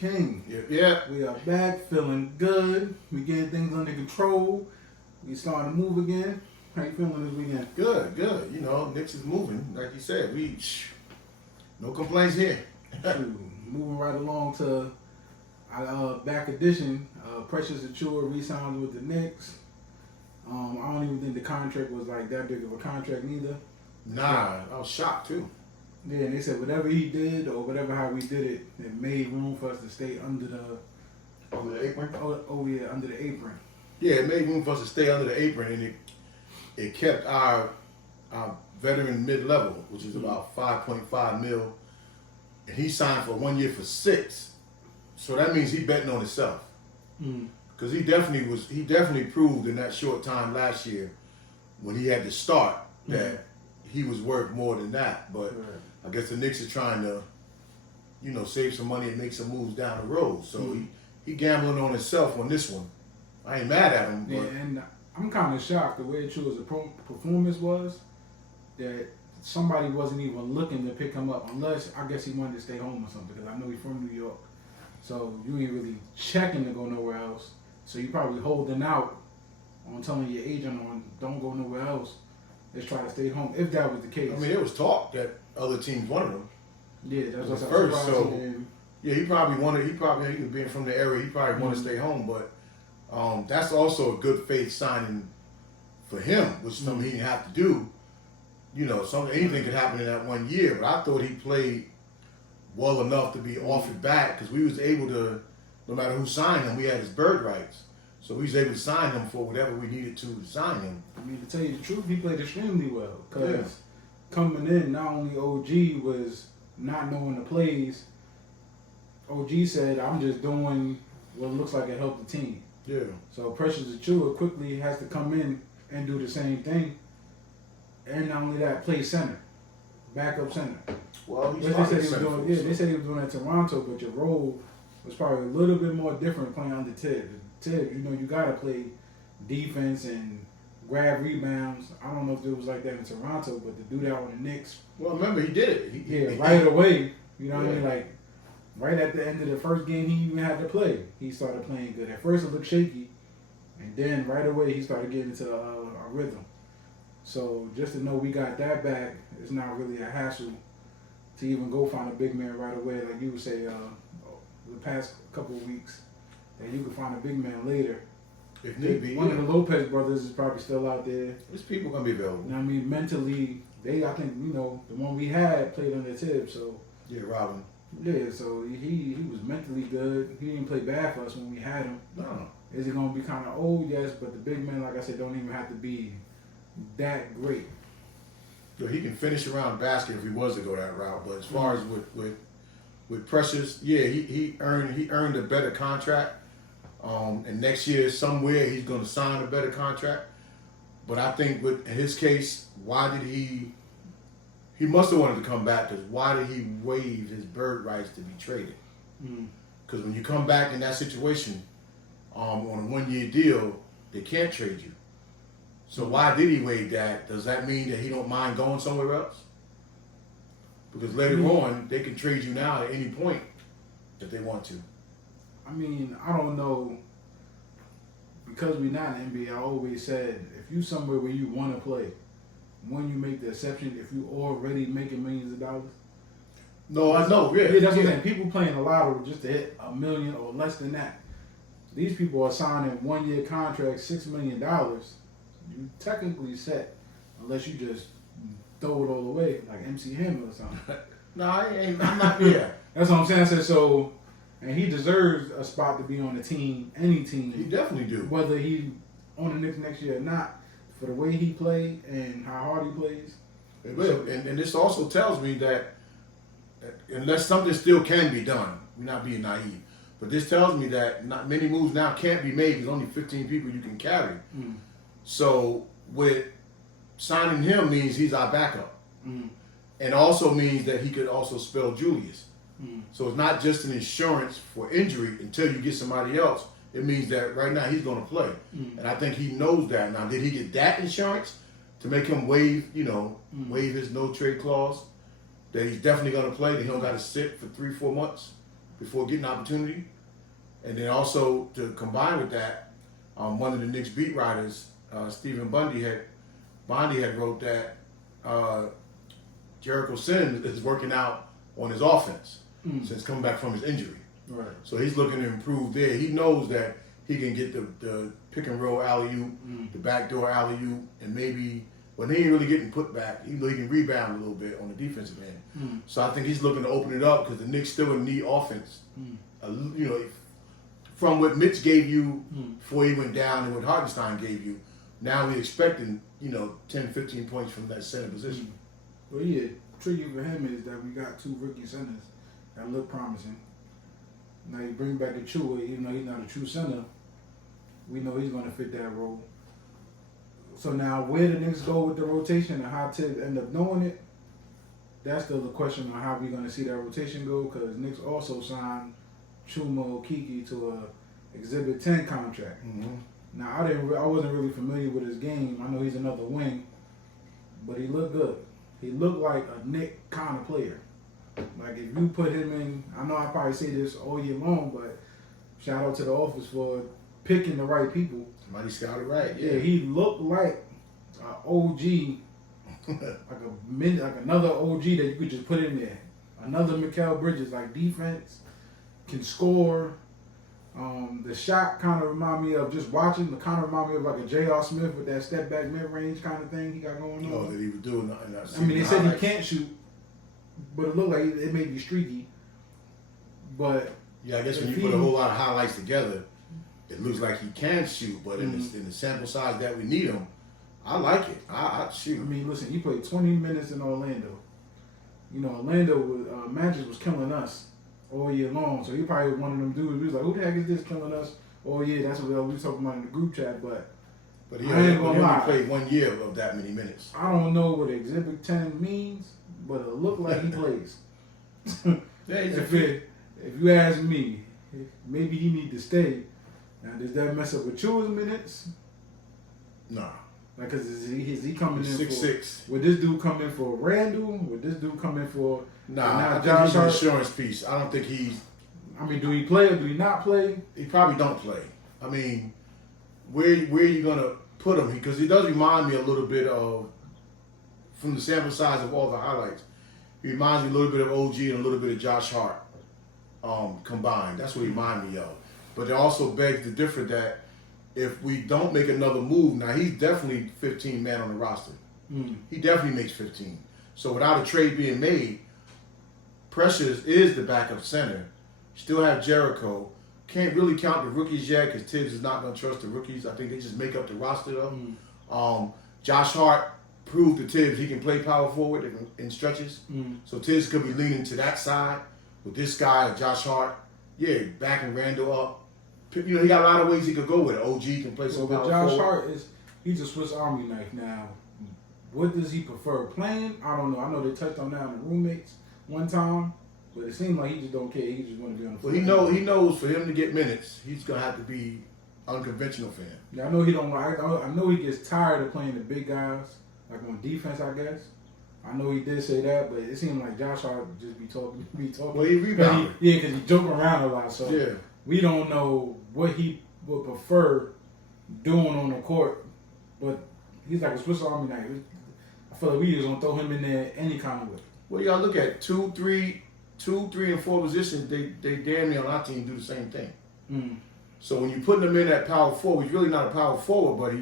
King. Yeah. We are back, feeling good. We getting things under control. We starting to move again. How you feeling this weekend? Good. You know, Knicks is moving. Like you said, no complaints here. Shoot, moving right along to our back edition. Precious Achua re-signed with the Knicks. I don't even think the contract was like that big of a contract neither. Nah, I was shocked too. Yeah, and they said whatever he did or whatever how we did it, it made room for us to stay under the apron. Oh yeah, under the apron. Yeah, it made room for us to stay under the apron, and it kept our veteran mid-level, which is about 5.5 mil, and he signed for 1 year for 6. So that means he betting on himself. Because he definitely proved in that short time last year when he had to start that he was worth more than that. But I guess the Knicks are trying to, save some money and make some moves down the road. So he gambling on himself on this one. I ain't mad at him. But yeah, and I'm kind of shocked the way Achua's performance was that somebody wasn't even looking to pick him up unless I guess he wanted to stay home or something because I know he's from New York. So you ain't really checking to go nowhere else. So you probably holding out on telling your agent on don't go nowhere else. Let's try to stay home. If that was the case. I mean, there was talk that other teams wanted him. Yeah, that's what first. So yeah, he being from the area, he probably wanted to stay home. But that's also a good faith signing for him, which is something he didn't have to do. Anything could happen in that 1 year. But I thought he played well enough to be offered back because we was able to, no matter who signed him, we had his bird rights. So we was able to sign him for whatever we needed to sign him. I mean, to tell you the truth, he played extremely well. Because coming in, not only OG was not knowing the plays, OG said, I'm just doing what looks like it helped the team. Yeah. So Precious Achua quickly has to come in and do the same thing. And not only that, play center. Backup center. Well, they said he was doing that in Toronto, but your role was probably a little bit more different playing under Tibbs. Tibbs, you got to play defense and grab rebounds. I don't know if it was like that in Toronto, but to do that on the Knicks. Well, remember, he did it. Right away. You know what I mean? Like, right at the end of the first game, he even had to play. He started playing good. At first, it looked shaky, and then right away, he started getting into a rhythm. So just to know we got that back, it's not really a hassle to even go find a big man right away, like you would say the past couple of weeks, that you could find a big man later. If need be. One of the Lopez brothers is probably still out there. There's people going to be available. You know what I mean? Mentally, I think, the one we had played under Tibbs, so. Yeah, Robin. Yeah, so he was mentally good. He didn't play bad for us when we had him. No. Is he going to be kind of old? Yes, but the big men, like I said, don't even have to be that great. So he can finish around the basket if he was to go that route. But as far as with Precious, yeah, he earned a better contract. And next year somewhere he's going to sign a better contract. But I think in his case, why did he must have wanted to come back because why did he waive his bird rights to be traded? Because when you come back in that situation on a 1 year deal, they can't trade you. So why did he waive that? Does that mean that he don't mind going somewhere else? Because later on, they can trade you now at any point if they want to. I mean, I don't know. Because we're not in the NBA, I always said, if you somewhere where you want to play, when you make the exception, if you already making millions of dollars. No, I know. Yeah, that's what I'm saying. People playing a lottery just to hit $1 million or less than that. These people are signing 1 year contracts, $6 million. You technically set, unless you just throw it all away like MC Hammer or something. No, I'm not there. That's what I'm saying. I said, so, and he deserves a spot to be on the team, any team. He definitely do. Whether he on the Knicks next year or not, for the way he played and how hard he plays. And this also tells me that unless something still can be done, we're not being naive, but this tells me that not many moves now can't be made because only 15 people you can carry. So with signing him means he's our backup. And also means that he could also spell Julius. So it's not just an insurance for injury until you get somebody else. It means that right now he's going to play. And I think he knows that. Now, did he get that insurance to make him waive his no trade clause? That he's definitely going to play, that he don't got to sit for 3-4 months? before getting opportunity. And then also to combine with that, one of the Knicks beat writers, Stephen Bundy had wrote that Jericho Sims is working out on his offense since coming back from his injury. Right. So he's looking to improve there. He knows that he can get the pick and roll alley-oop, the backdoor alley-oop, and maybe when he ain't really getting put back, he can rebound a little bit on the defensive end. So I think he's looking to open it up because the Knicks still need offense. You know, from what Mitch gave you before he went down and what Hartenstein gave you, now we're expecting, 10, 15 points from that center position. Well, yeah, tricky for him is that we got 2 rookie centers that look promising. Now you bring back Achua, even though he's not a true center, we know he's going to fit that role. So now where the Knicks go with the rotation and how Tibbs end up knowing it, that's still the question on how we're going to see that rotation go, because Knicks also signed Chuma Okeke to a Exhibit 10 contract. Now I wasn't really familiar with his game. I know he's another wing, but he looked good. He looked like a Knick kind of player. Like if you put him in, I know I probably say this all year long, but shout out to the office for picking the right people. Somebody scouted right. Yeah, he looked like an OG, like another OG that you could just put in there. Another Mikal Bridges, like defense, can score. The shot kind of remind me of, just watching, it kind of remind me of like a J.R. Smith with that step back mid range kind of thing he got going on. Oh, that he was doing nothing. I mean, they said he can't shoot, but it looked like it may be streaky. But yeah, I guess when you put a whole lot of highlights together, it looks like he can shoot. But in the sample size that we need him, I like it. I shoot. I mean, listen, he played 20 minutes in Orlando. Orlando was Magic was killing us all year long, so he probably was one of them dudes. He was like, "Who the heck is this killing us?" Oh yeah, that's what we were talking about in the group chat. But he only played 1 year of that many minutes. I don't know what Exhibit 10 means, but it looked like he plays. If you ask me, maybe he need to stay. Now, does that mess up with Chua's minutes? Nah. Like, cause is he coming in 6'6"? Would this dude come in for Randall? Would this dude come in for? Nah, I think he's an insurance piece. I don't think he's. I mean, do he play or do he not play? He probably don't play. I mean, where are you gonna put him? Because he does remind me a little bit of, from the sample size of all the highlights, he reminds me a little bit of OG and a little bit of Josh Hart combined. That's what he reminds me of. But it also begs the difference that if we don't make another move, now he's definitely 15 man on the roster. He definitely makes 15. So without a trade being made, Precious is the backup center. Still have Jericho. Can't really count the rookies yet because Tibbs is not going to trust the rookies. I think they just make up the roster though. Josh Hart proved to Tibbs he can play power forward in stretches. So Tibbs could be leaning to that side. With this guy, Josh Hart, backing Randall up. He got a lot of ways he could go with it. OG can play some power Josh forward. Hart he's a Swiss Army knife now. What does he prefer? Playing? I don't know. I know they touched on that on the roommates one time, but it seemed like he just don't care. He just want to be on the floor. Well, he knows for him to get minutes, he's gonna have to be unconventional for him. Yeah, I know he don't. I know he gets tired of playing the big guys, like on defense, I guess. I know he did say that, but it seemed like Josh Hart would just be talking. Well, he rebounded. Because he joking around a lot. So yeah, we don't know what he would prefer doing on the court, but he's like a Swiss Army knife. I feel like we just gonna throw him in there any kind of way. Well, y'all look at 2, 3, and 4 positions. They damn near on our team do the same thing. So when you put him in at power forward, he's really not a power forward, but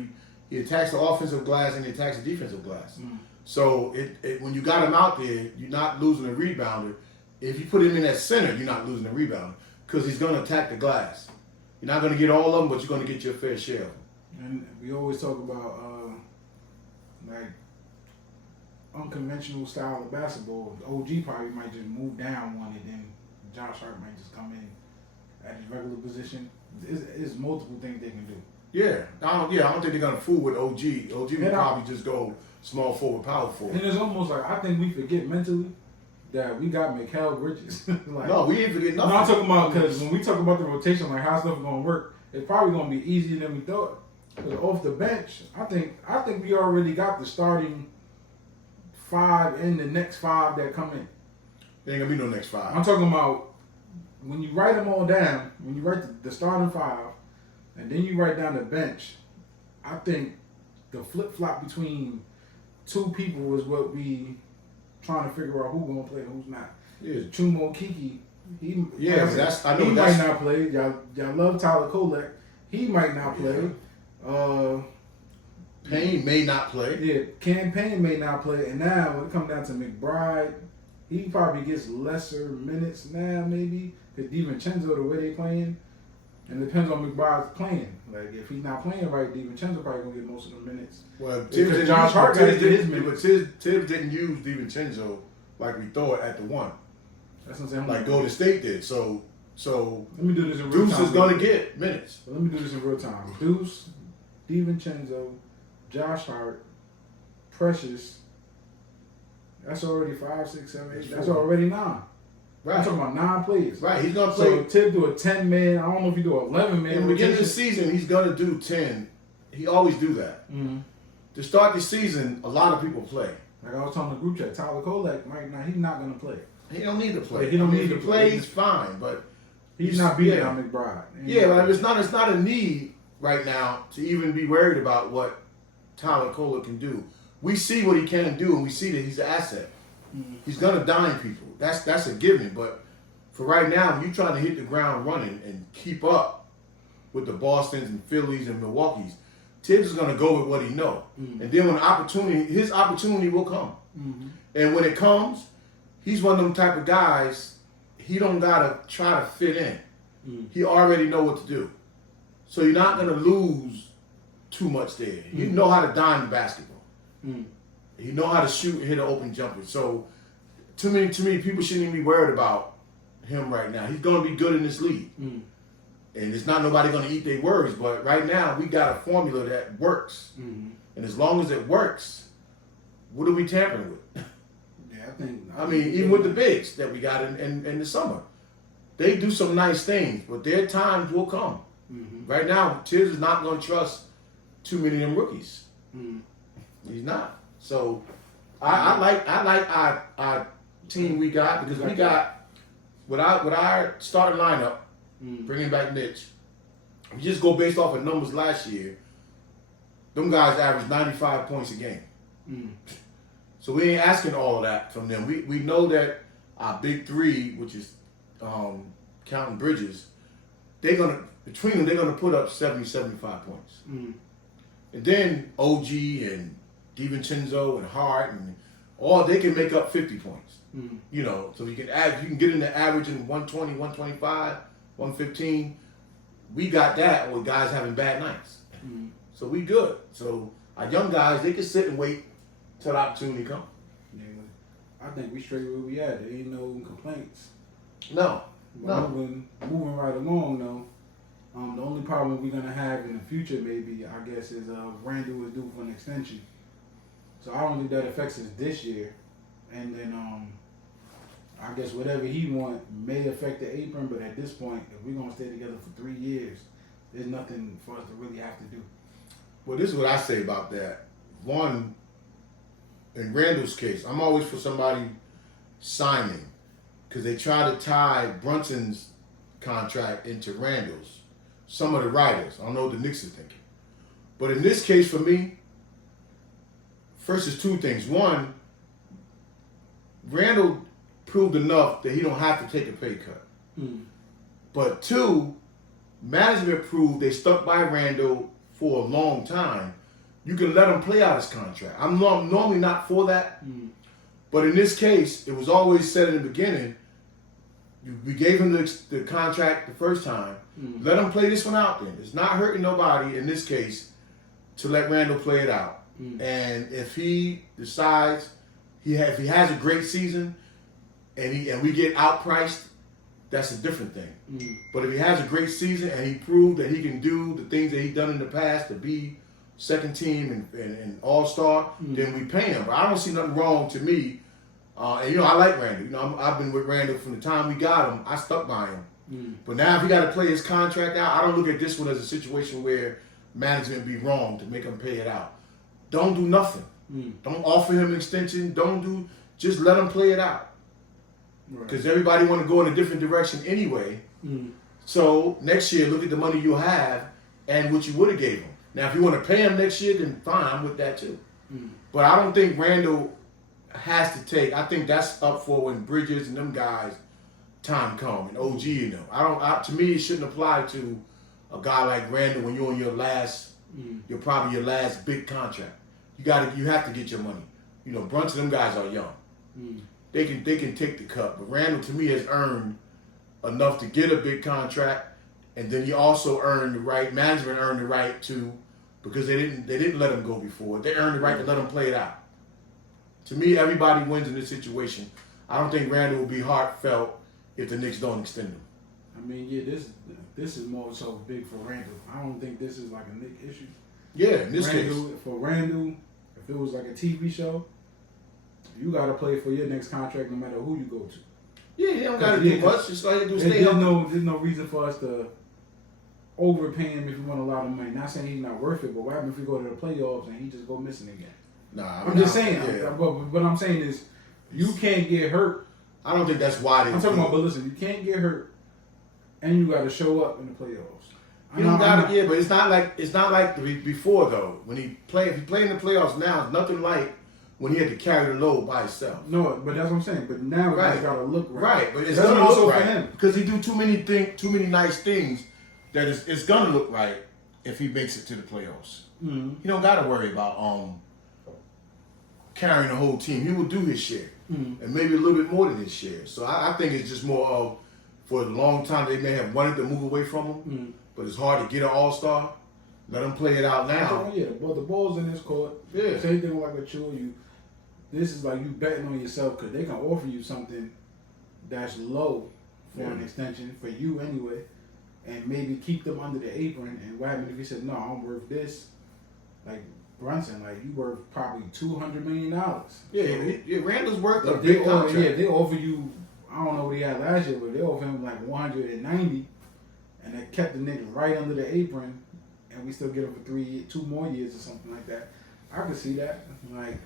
he attacks the offensive glass and he attacks the defensive glass. So when you got him out there, you're not losing a rebounder. If you put him in at center, you're not losing a rebounder because he's going to attack the glass. You're not going to get all of them, but you're going to get your fair share. And we always talk about like unconventional style of basketball. OG probably might just move down one, and then Josh Hart might just come in at his regular position. There's multiple things they can do. Yeah, I don't think they're going to fool with OG. OG will probably just go small forward, power forward. And it's almost like I think we forget mentally that we got Mikal Bridges. No, we ain't forget nothing. No, I'm talking about because when we talk about the rotation, like how stuff is going to work, it's probably going to be easier than we thought. Because off the bench, I think we already got the starting 5 and the next 5 that come in. There ain't gonna be no next 5. I'm talking about when you write them all down, when you write the starting five, and then you write down the bench, I think the flip flop between two people is what we trying to figure out who's gonna play and who's not. Yeah. Chumo Kiki, I know he might not play. Y'all love Tyler Kolek. He might not play. Payne may not play. Yeah, Campaign may not play. And now when it comes down to McBride, he probably gets lesser minutes now, maybe. Because DiVincenzo, the way they playing, and it depends on McBride's playing. Like, if he's not playing right, DiVincenzo probably going to get most of the minutes. Well, Tibbs didn't use DiVincenzo like we thought at the one. That's what I'm saying. Like Golden State did. So let me do this in real Deuce time. is going to get minutes. Let me do this in real time. Deuce, DiVincenzo, Josh Hart, Precious. That's already 5, 6, 7, 8. That's already 9. Right. I'm talking about 9 players. Right. He's going to play. So Tibbs do a 10-man. I don't know if you do 11-man. In the beginning of the season, he's going to do 10. He always do that. Mm-hmm. To start the season, a lot of people play. Like I was telling the group chat, Tyler Kolek right now, he's not going to play. He don't need to play. He don't need if to he play. plays, fine. But he's not beating out McBride. But it's not a need right now to even be worried about what Tyler Kolek can do. We see what he can do, and we see that he's an asset. Mm-hmm. He's gonna dime people. That's a given. But for right now, you're trying to hit the ground running and keep up with the Bostons and Phillies and Milwaukee's. Tibbs is gonna go with what he know, and then when his opportunity will come. Mm-hmm. And when it comes, he's one of them type of guys. He don't gotta try to fit in. He already know what to do. So you're not gonna lose too much there. You know how to dime the basketball. You know how to shoot and hit an open jumper. So to me, people shouldn't even be worried about him right now. He's gonna be good in this league. And it's not nobody gonna eat their words, but right now we got a formula that works. And as long as it works, what are we tampering with? I mean, even with the bigs that we got in the summer, they do some nice things, but their times will come. Right now, Tibbs is not going to trust too many of them rookies. He's not. So I like our team we got, because we got with our starting lineup, bringing back Mitch. We just go based off of numbers last year. Them guys averaged 95 points a game. So we ain't asking all of that from them. We know that our big three, which is counting Bridges, between them they're gonna put up 70, 75 points. And then OG and DiVincenzo and Hart and all, they can make up 50 points. You know, so you can get in the average in 120, 125, 115. We got that with guys having bad nights. So we good. So our young guys, they can sit and wait till the opportunity comes. Yeah, I think we straight where we at. There ain't no complaints. No. Moving right along though. The only problem we're gonna have in the future, maybe, I guess, is Randall is due for an extension. So I don't think that affects us this year. And then I guess whatever he want may affect the apron, but at this point, if we're gonna stay together for 3 years, there's nothing for us to really have to do. Well, this is what I say about that. One, in Randall's case, I'm always for somebody signing, because they try to tie Brunson's contract into Randall's. Some of the writers, I don't know what the Knicks are thinking. But in this case, for me, first is two things. One, Randall proved enough that he don't have to take a pay cut. But two, management proved they stuck by Randall for a long time. You can let him play out his contract. I'm normally not for that. But in this case, it was always said in the beginning, we gave him the contract the first time. Let him play this one out then. It's not hurting nobody in this case to let Randall play it out. And if he decides if he has a great season and we get outpriced, that's a different thing. But if he has a great season and he proved that he can do the things that he's done in the past to be second team and all-star, then we pay him. But I don't see nothing wrong to me. And I like Randall. I've been with Randall from the time we got him. I stuck by him. But now if he got to play his contract out, I don't look at this one as a situation where management be wrong to make him pay it out. Don't do nothing. Don't offer him an extension. Just let him play it out. because everybody want to go in a different direction anyway. Mm. So next year, look at the money you have and what you would have gave him. Now, if you want to pay him next year, then fine, I'm with that too. Mm. But I don't think Randall has to take. I think that's up for when Bridges and them guys time come and OG and them. To me, it shouldn't apply to a guy like Randall when you're on your last. You're probably your last big contract. You have to get your money. You know, Brunson, them guys are young. They can take the cut. But Randall, to me, has earned enough to get a big contract, and then he also earned the right. Management earned the right to, because they didn't let him go before. They earned the right to let him play it out. To me, everybody wins in this situation. I don't think Randall will be heartfelt if the Knicks don't extend him. I mean, yeah, this is more so big for Randall. I don't think this is like a Knick issue. Yeah, in this Randall, case. for Randall, if it was like a TV show, you got to play for your next contract no matter who you go to. Yeah, you don't got to do much. Just like do stay healthy. There's no reason for us to overpay him if you want a lot of money. Not saying he's not worth it, but what happens if we go to the playoffs and he just go missing again? Nah, I'm just saying. Yeah. What I'm saying is, you can't get hurt. I don't think that's why they. I'm talking about, but listen, you can't get hurt, and you got to show up in the playoffs. You don't got to, yeah, but it's not like before though. If he played in the playoffs now, it's nothing like when he had to carry the load by himself. No, but that's what I'm saying. But now it's got to look right. Right, but it's that's gonna also look for right him because he do too many nice things that it's gonna look right if he makes it to the playoffs. Mm-hmm. He don't got to worry about carrying the whole team. He will do his share and maybe a little bit more than his share. So I think it's just more of, for a long time they may have wanted to move away from him, but it's hard to get an all-star. Let him play it out now. Yeah, but the ball's in this court. Yeah. Same thing like with you. This is like you betting on yourself because they can offer you something that's low for an extension for you anyway, and maybe keep them under the apron. And what happens if you said, no, I'm worth this? Like Brunson, like you worth probably $200 million. Yeah, Randall's worth a If big contract. they offer you, I don't know what he had last year, but they offer him like 190, and they kept the Knicks right under the apron, and we still get him for 2 more years or something like that. I could see that. Like,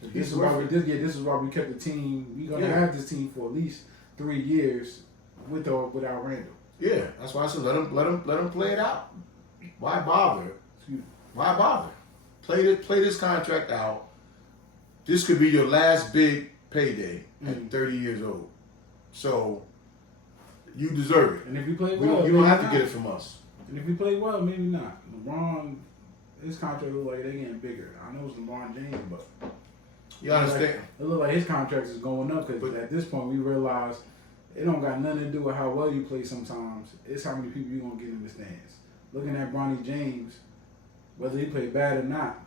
this is why we kept the team. We're gonna have this team for at least 3 years with or without Randall. Yeah, that's why I said let him play it out. Why bother? Why bother? Play this contract out. This could be your last big payday at 30 years old. So you deserve it. And if you play well, you don't have to get it from us. And if you play well, maybe not. LeBron, his contract look like they getting bigger. I know it's LeBron James, but you understand? It look like his contract is going up because at this point we realize it don't got nothing to do with how well you play sometimes. It's how many people you gonna get in the stands. Looking at Bronny James, whether he play bad or not,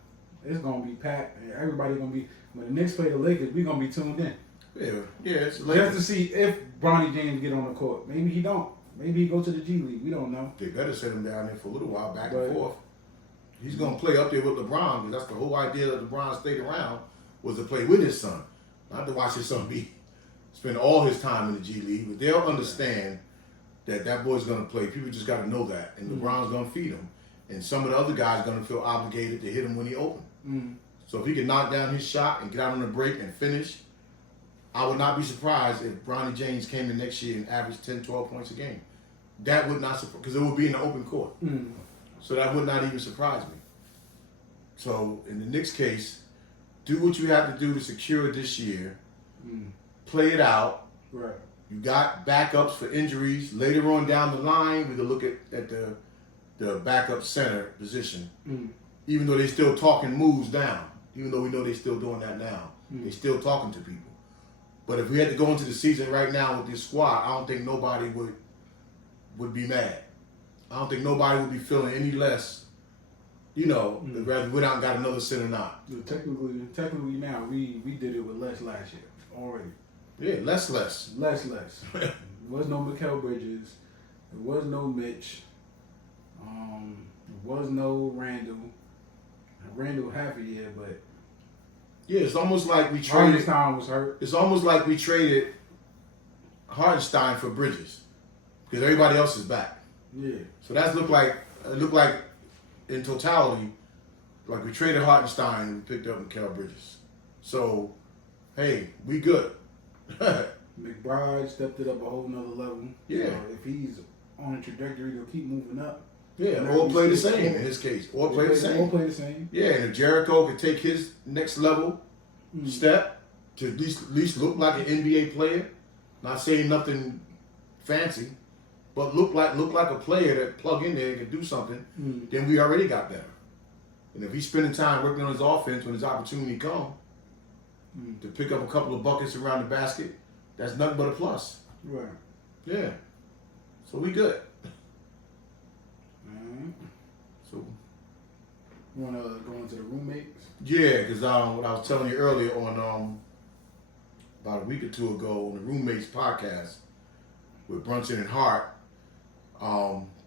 it's gonna be packed. And everybody gonna be. When the Knicks play the Lakers, we gonna be tuned in. Yeah, it's Just to see if Bronny James get on the court. Maybe he don't. Maybe he go to the G League. We don't know. They better set him down there for a little while, back and forth. He's gonna play up there with LeBron because that's the whole idea that LeBron stayed around, was to play with his son, not to watch his son spend all his time in the G League. But they'll understand that boy's gonna play. People just got to know that, and LeBron's gonna feed him, and some of the other guys gonna feel obligated to hit him when he open. So if he can knock down his shot and get out on the break and finish, I would not be surprised if Bronny James came in next year and averaged 10, 12 points a game. That would not surprise, because it would be in the open court. So that would not even surprise me. So in the Knicks case, do what you have to do to secure it this year. Play it out. Right. You got backups for injuries. Later on down the line, we can look at the backup center position. Even though they're still talking moves down. Even though we know they're still doing that now. They're still talking to people. But if we had to go into the season right now with this squad, I don't think nobody would be mad. I don't think nobody would be feeling any less, whether we don't got another center or not. Technically now, we did it with less last year already. Yeah, less. Less. There was no Mikal Bridges. There was no Mitch. There was no Randall. Randall half a year, but yeah, it's almost like we traded. Hartenstein was hurt. It's almost like we traded Hartenstein for Bridges because everybody else is back. Yeah. So it looked like in totality, like we traded Hartenstein and we picked up Mikal Bridges. So, hey, we good. McBride stepped it up a whole nother level. Yeah. So if he's on a trajectory to keep moving up. Yeah, or play the same in his case. Or play the same. Or play the same. Yeah, and if Jericho could take his next level step to at least look like an NBA player, not saying nothing fancy, but look like a player that plug in there and can do something, then we already got better. And if he's spending time working on his offense when his opportunity comes to pick up a couple of buckets around the basket, that's nothing but a plus. Right. Yeah. So we good. So you want to go into the roommates? yeah, because what I was telling you earlier on about a week or two ago on the Roommates podcast with Brunson and Hart,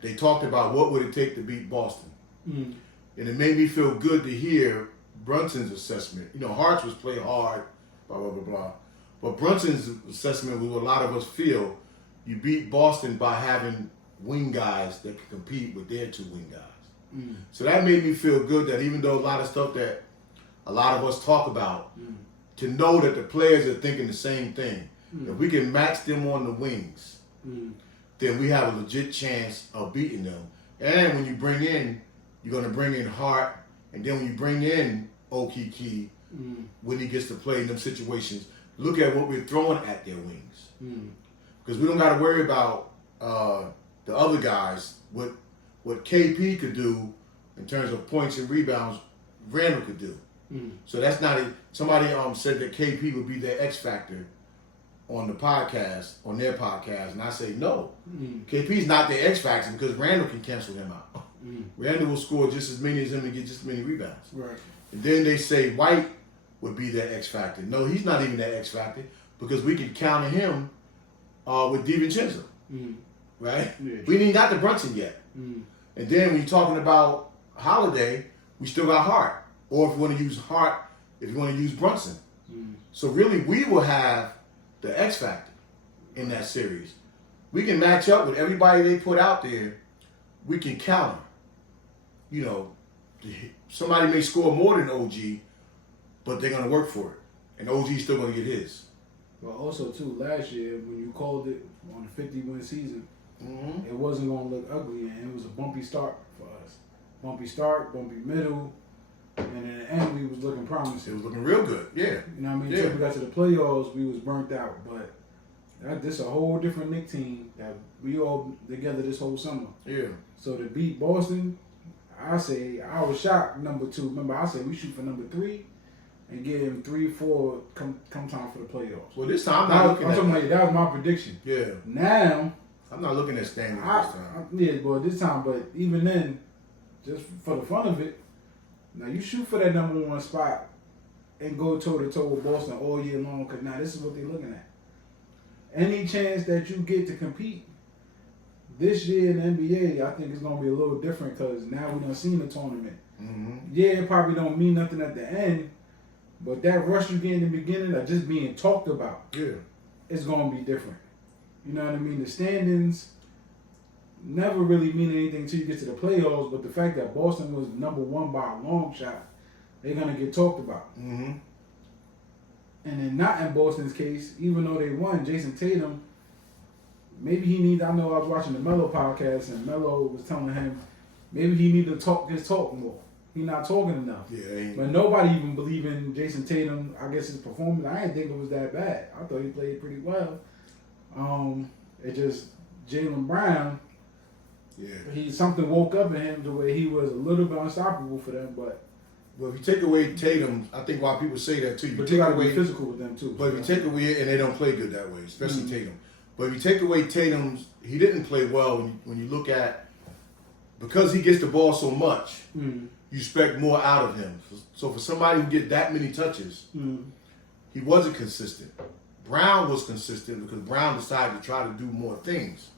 they talked about what would it take to beat Boston. And it made me feel good to hear Brunson's assessment. You know, Hart's was play hard, blah, blah, blah, blah. But Brunson's assessment was what a lot of us feel. You beat Boston by having wing guys that can compete with their two wing guys. So that made me feel good that even though a lot of stuff that a lot of us talk about, to know that the players are thinking the same thing. If we can match them on the wings, then we have a legit chance of beating them. And when you bring in, you're going to bring in Hart, and then when you bring in Okiki, when he gets to play in them situations, look at what we're throwing at their wings. Because we don't got to worry about the other guys. What KP could do in terms of points and rebounds, Randall could do. So that's not it. Somebody said that KP would be their X factor on the podcast, on their podcast, and I say no. KP's not their X factor because Randall can cancel him out. Randall will score just as many as him and get just as many rebounds. Right. And then they say White would be their X factor. No, he's not even their X factor because we can counter him with DiVincenzo. Right? Yeah. We ain't got the Brunson yet. And then when you're talking about Holiday, we still got Hart. Or if you want to use Hart, if you want to use Brunson. So really, we will have the X factor in that series. We can match up with everybody they put out there. We can counter. You know, somebody may score more than OG, but they're going to work for it. And OG's still going to get his. But also, too, last year, when you called it on the 50-win season, it wasn't going to look ugly, and it was a bumpy start for us. Bumpy start, bumpy middle, and in the end, we was looking promising. It was looking real good, yeah. You know what I mean? Yeah. Until we got to the playoffs, we was burnt out. But this is a whole different Knicks team that we all together this whole summer. Yeah. So to beat Boston, I say I was shocked. Number 2, remember I said we shoot for number 3 and get him 3-4 come time for the playoffs. Well, this time I'm not looking at that was my prediction. Yeah. Now I'm not looking at standings this time. This time, but even then, just for the fun of it, now you shoot for that number 1 spot and go toe to toe with Boston all year long. Cause now this is what they're looking at. Any chance that you get to compete this year in the NBA, I think it's gonna be a little different because now we done seen the tournament. Yeah, it probably don't mean nothing at the end, but that rush you get in the beginning of just being talked about, it's gonna be different. You know what I mean? The standings never really mean anything until you get to the playoffs, but the fact that Boston was number 1 by a long shot, they're going to get talked about. And then not in Boston's case, even though they won, Jason Tatum, maybe he needs, I know I was watching the Melo podcast, and Melo was telling him maybe he need to talk his talk more. He's not talking enough. Yeah, but nobody even believed in Jason Tatum, I guess his performance. I didn't think it was that bad. I thought he played pretty well. It just, Jaylen Brown, something woke up in him to where he was a little bit unstoppable for them. But well, if you take away Tatum, I think why people say that too. But you got to be physical with them too. But if you take away, and they don't play good that way, especially Tatum. But if you take away Tatum's, he didn't play well when you look at, because he gets the ball so much, you expect more out of him. So for somebody who get that many touches, he wasn't consistent. Brown was consistent because Brown decided to try to do more things.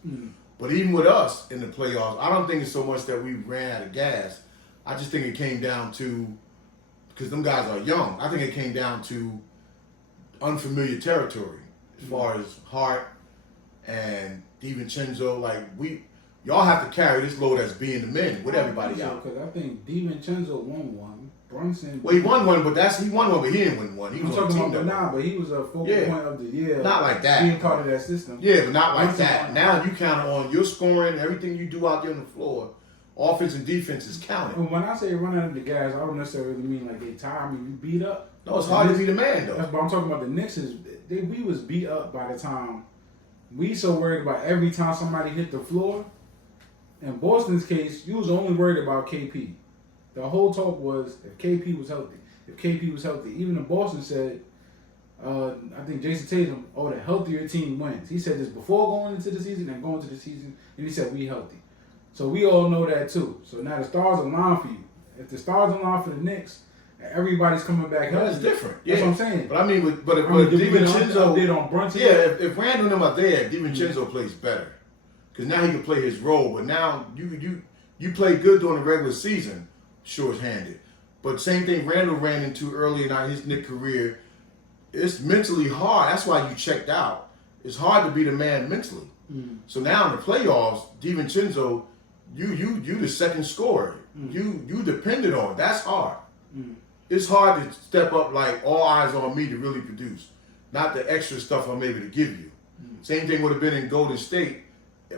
But even with us in the playoffs, I don't think it's so much that we ran out of gas. I just think it came down to, because them guys are young, I think it came down to unfamiliar territory as far as Hart and DiVincenzo. Like, y'all have to carry this load as being the men with everybody out. Because I think DiVincenzo won one. Brunson. Well, he won one, but he won one, but he didn't win one. He I'm was on the talking team. about, but he was a focal point of the year. Not like that. Being part of that system. Yeah, but not like Brunson that. won. Now you count on your scoring, everything you do out there on the floor. Offense and defense is counted. When I say run out of the gas, I don't necessarily mean like they tired. I mean, you beat up. No, it's hard to be the man, though. That's what I'm talking about. The Knicks we was beat up by the time we so worried about every time somebody hit the floor. In Boston's case, you was only worried about KP. The whole talk was if KP was healthy. If KP was healthy, even in Boston said, I think Jason Tatum, the healthier team wins. He said this before going into the season and going to the season, and he said we healthy. So we all know that too. So now the stars align for you. If the stars align for the Knicks, everybody's coming back healthy. That's different. Yeah. That's what I'm saying. But I mean, if DiVincenzo did on Brunson. Yeah, if Randall and them are there, DiVincenzo plays better because now he can play his role. But now you play good during the regular season, short-handed. But same thing Randall ran into early in his Knicks career. It's mentally hard. That's why you checked out. It's hard to be the man mentally. So now in the playoffs, DiVincenzo, you the second scorer. You depended on. That's hard. It's hard to step up like all eyes on me to really produce, not the extra stuff I'm able to give you. Same thing would have been in Golden State.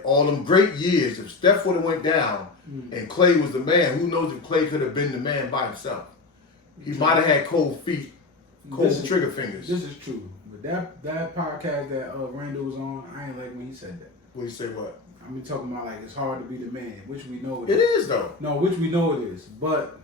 All them great years, if Steph would have went down and Clay was the man, who knows if Clay could have been the man by himself. He might have had cold feet, cold trigger fingers. This is true. But that podcast that Randall was on, I ain't like when he said that. What you say what? I mean, talking about like it's hard to be the man, which we know it is though. No, which we know it is. But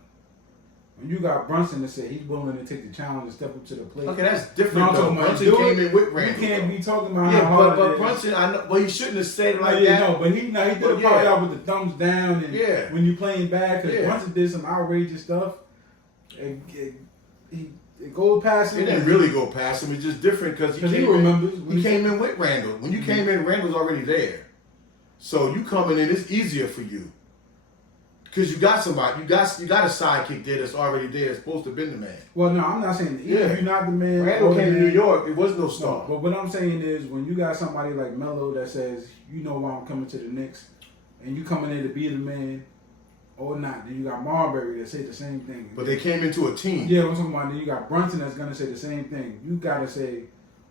when you got Brunson that said he's willing to take the challenge and step up to the plate. Okay, that's different. No, Brunson came in with Randall. You can't be talking about how hard but it is. Brunson, I know, well, he shouldn't have said it like that. No, but he did a part out with the thumbs down and when you playing bad because Brunson did some outrageous stuff. It goes past him. It didn't really go past him. It's just different because he remembers. He came in with Randall. When you came in, Randall's already there. So you coming in, it's easier for you. Because you got somebody, you got a sidekick there that's already there, supposed to have been the man. Well, no, I'm not saying if you're not the man. Randall came to New York, it was no star. No, but what I'm saying is when you got somebody like Melo that says, you know why I'm coming to the Knicks, and you coming in to be the man or not, then you got Marbury that say the same thing. But they came into a team. Yeah, I'm talking about. Then you got Brunson that's gonna say the same thing. You gotta say,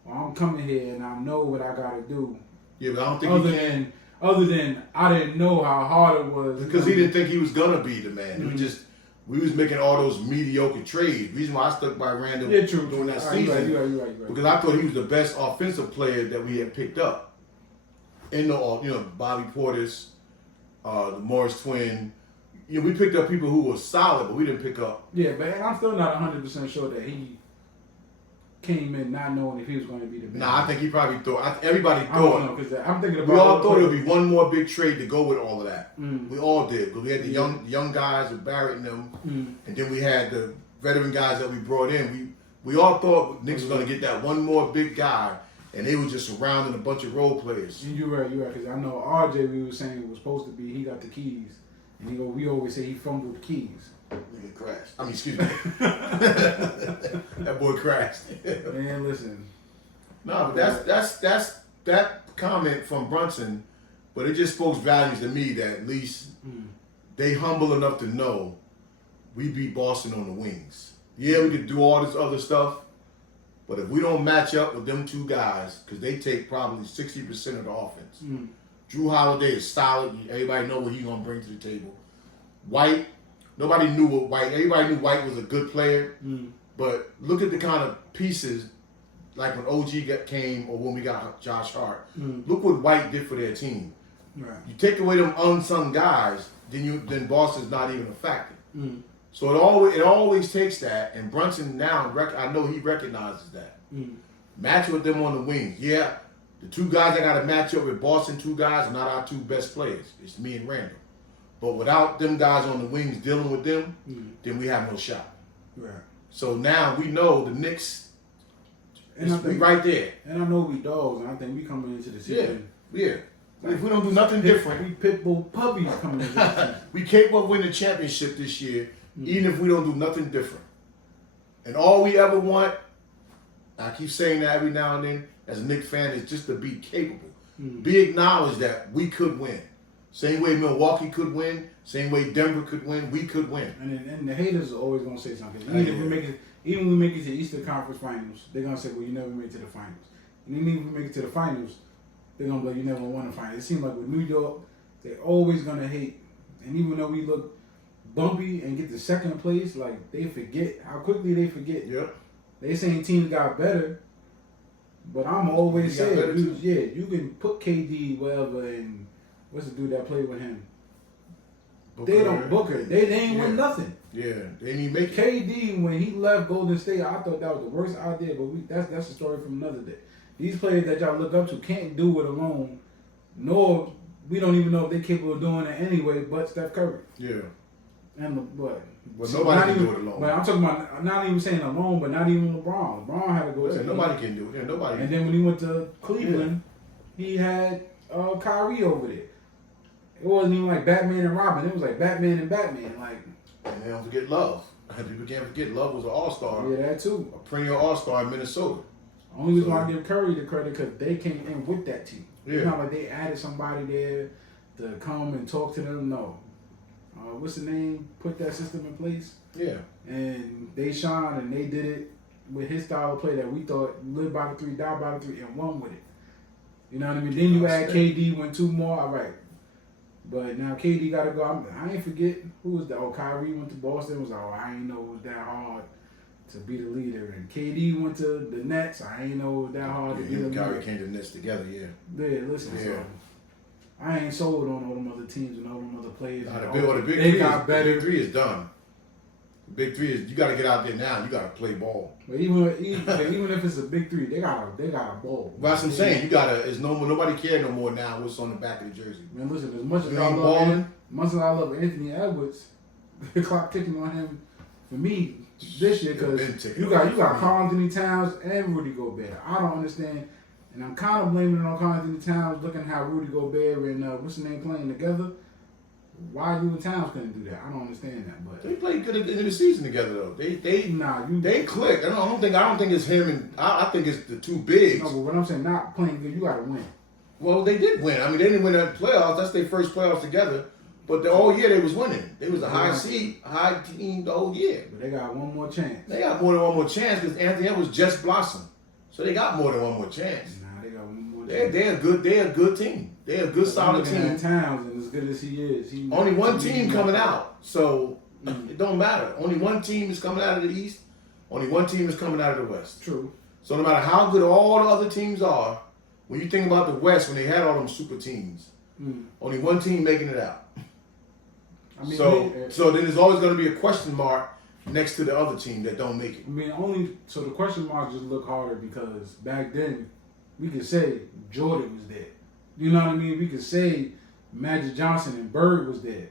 well, I'm coming here and I know what I gotta do. Yeah, but I don't think Other than I didn't know how hard it was. Because he didn't think he was gonna be the man. We was making all those mediocre trades. Reason why I stuck by Randall during that season. You're right. Because I thought he was the best offensive player that we had picked up. In the Bobby Portis, the Morris twin. We picked up people who were solid, but we didn't pick up. Yeah, but I'm still not 100% sure that he came in not knowing if he was going to be the man. Nah, I think he probably thought. Everybody thought. I don't know, because I'm thinking about. We all thought there would be one more big trade to go with all of that. We all did, because we had the young guys with Barrett and them, and then we had the veteran guys that we brought in. We all thought Knicks was going to get that one more big guy, and they were just surrounding a bunch of role players. You're right, because I know RJ we were saying was supposed to be. He got the keys, and we always say he fumbled the keys. Nigga crashed. I mean, excuse me. That boy crashed. Man, listen. No, but that's that comment from Brunson, but it just spoke volumes to me that at least they humble enough to know we beat Boston on the wings. Yeah, we could do all this other stuff, but if we don't match up with them two guys, because they take probably 60% of the offense. Drew Holiday is solid. Everybody know what he's gonna bring to the table. White. Nobody knew what White. Everybody knew White was a good player, but look at the kind of pieces, like when OG came or when we got Josh Hart. Look what White did for their team. Right. You take away them unsung guys, then Boston's not even a factor. So it always takes that, and Brunson now, I know he recognizes that. Match with them on the wings. Yeah, the two guys I got to match up with Boston, two guys are not our two best players. It's me and Randall. But without them guys on the wings dealing with them, then we have no shot. Right. So now we know the Knicks, we right there. And I know we dogs, and I think we coming into the season. Yeah. If we don't do nothing different. We pit bull puppies coming into the season. We capable of winning the championship this year, even if we don't do nothing different. And all we ever want, I keep saying that every now and then, as a Knicks fan, is just to be capable. Be acknowledged that we could win. Same way Milwaukee could win, same way Denver could win, we could win. And the haters are always gonna say something. Even if we make it to the Eastern Conference Finals, they're gonna say, "Well, you never made it to the finals." And even if we make it to the finals, they're gonna be like, "You never won the finals." It seems like with New York, they're always gonna hate. And even though we look bumpy and get to second place, like they forget how quickly they forget. Yep. They saying teams got better, but I'm always saying, you can put KD whatever and what's the dude that played with him? They don't book it. They ain't win nothing. Yeah, they didn't even make it. KD, when he left Golden State, I thought that was the worst idea, but that's a story from another day. These players that y'all look up to can't do it alone, nor we don't even know if they're capable of doing it anyway, but Steph Curry. Yeah. And but nobody can do it alone. But I'm talking about, I'm not even saying alone, but not even LeBron. LeBron had to go to nobody can do it. Yeah, nobody. And then when he went to Cleveland, he had Kyrie over there. It wasn't even like Batman and Robin. It was like Batman and Batman. Like, and they don't forget Love. People can't forget Love was an all-star. Yeah, that too. A perennial all-star in Minnesota. Only reason why I give Curry the credit because they came in with that team. Yeah. It's not like they added somebody there to come and talk to them. No. What's the name? Put that system in place. Yeah. And they shined and they did it with his style of play that we thought lived by the three, died by the three, and won with it. You know what I mean? Then you add KD, win 2 more. All right. But now KD got to go. I ain't forget who was that. Oh, Kyrie went to Boston. Was like, oh, I ain't know it was that hard to be the leader. And KD went to the Nets. I ain't know it was that hard to be the leader. Kyrie came to the Nets together, yeah. Yeah, listen. Yeah. So I ain't sold on all them other teams and all them other players. The big three is done. The big three is you got to get out there now. You got to play ball. But even if it's a big three, they got a ball. But that's what I'm saying. You gotta. It's no more. Nobody care no more now. What's on the back of the jersey? Man, listen. As much as I love Anthony Edwards, the clock ticking on him for me this year because you got Karl Anthony Towns and Rudy Gobert. I don't understand, and I'm kind of blaming it on Karl Anthony Towns. Looking at how Rudy Gobert and what's the name playing together. Why you and Towns couldn't do that? I don't understand that. But they played good at the end of the season together though. They clicked. I don't think it's him and I think it's the two bigs. No, but what I'm saying, not playing good, you gotta win. Well, they did win. I mean, they didn't win the playoffs. That's their first playoffs together. But the whole year they was winning. They was a high seed, high team the whole year. But they got one more chance. They got more than one more chance because Anthony Edwards just blossomed. So they got more than one more chance. Nah, they got one more chance. They're a good team. They're a good solid team. Towns, and as good as he is, only one team coming out. So it don't matter. Only one team is coming out of the East. Only one team is coming out of the West. True. So no matter how good all the other teams are, when you think about the West, when they had all them super teams, only one team making it out. I mean, so then there's always going to be a question mark next to the other team that don't make it. I mean, so the question marks just look harder because back then we could say Jordan was there. You know what I mean? We could say Magic Johnson and Bird was there.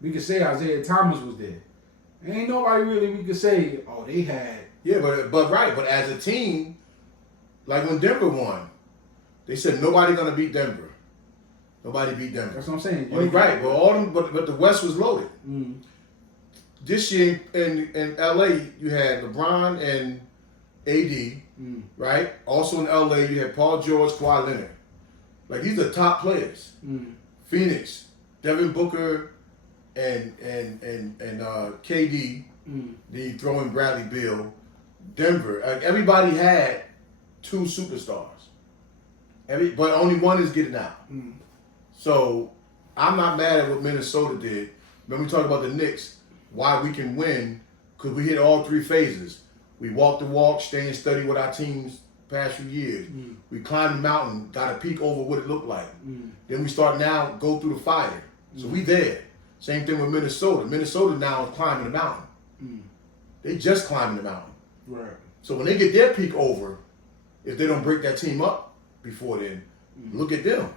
We could say Isaiah Thomas was there. Ain't nobody really we could say, oh, they had. Yeah, but as a team, like when Denver won, they said nobody gonna beat Denver. Nobody beat Denver. That's what I'm saying. Right, but the West was loaded. Mm. This year in LA, you had LeBron and AD, right? Also in LA, you had Paul George, Kawhi Leonard. Like these are top players. Phoenix, Devin Booker, and KD. The throwing Bradley Beal. Denver. Everybody had 2 superstars. But only one is getting out. So I'm not mad at what Minnesota did. When we talk about the Knicks, why we can win, because we hit all 3 phases. We walked the walk, staying steady with our teams past few years. We climbed the mountain, got a peek over what it looked like. Then we start now, go through the fire. So we there. Same thing with Minnesota. Minnesota now is climbing the mountain. They just climbing the mountain. Right. So when they get their peak over, if they don't break that team up before then, look at them.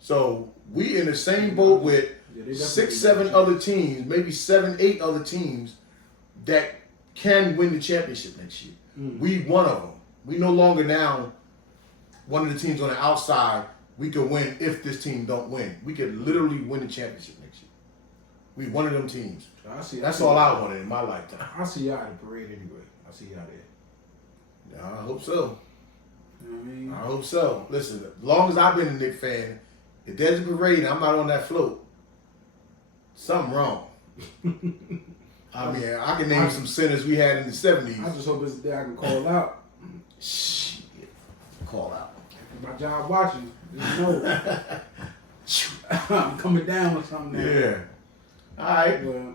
So we in the same boat with 6, 7 other teams, maybe 7, 8 other teams that can win the championship next year. We one of them. We no longer now one of the teams on the outside. We can win if this team don't win. We could literally win the championship next year. We one of them teams. That's all I wanted in my lifetime. I see y'all at the parade anyway. I see y'all there. I hope so. You know what I mean? I hope so. Listen, as long as I've been a Knicks fan, If there's a parade and I'm not on that float, something wrong. I mean, I can name some centers we had in the 70s. I just hope it's the day I can call out. Shit. Call out. My job watching. Just know. I'm coming down with something now. Yeah. All right. Well,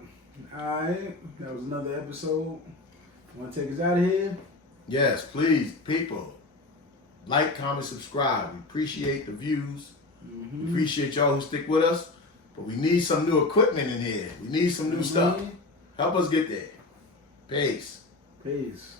alright. That was another episode. Want to take us out of here? Yes, please, people. Like, comment, subscribe. We appreciate the views. We appreciate y'all who stick with us. But we need some new equipment in here. We need some new stuff. Help us get there. Peace. Peace.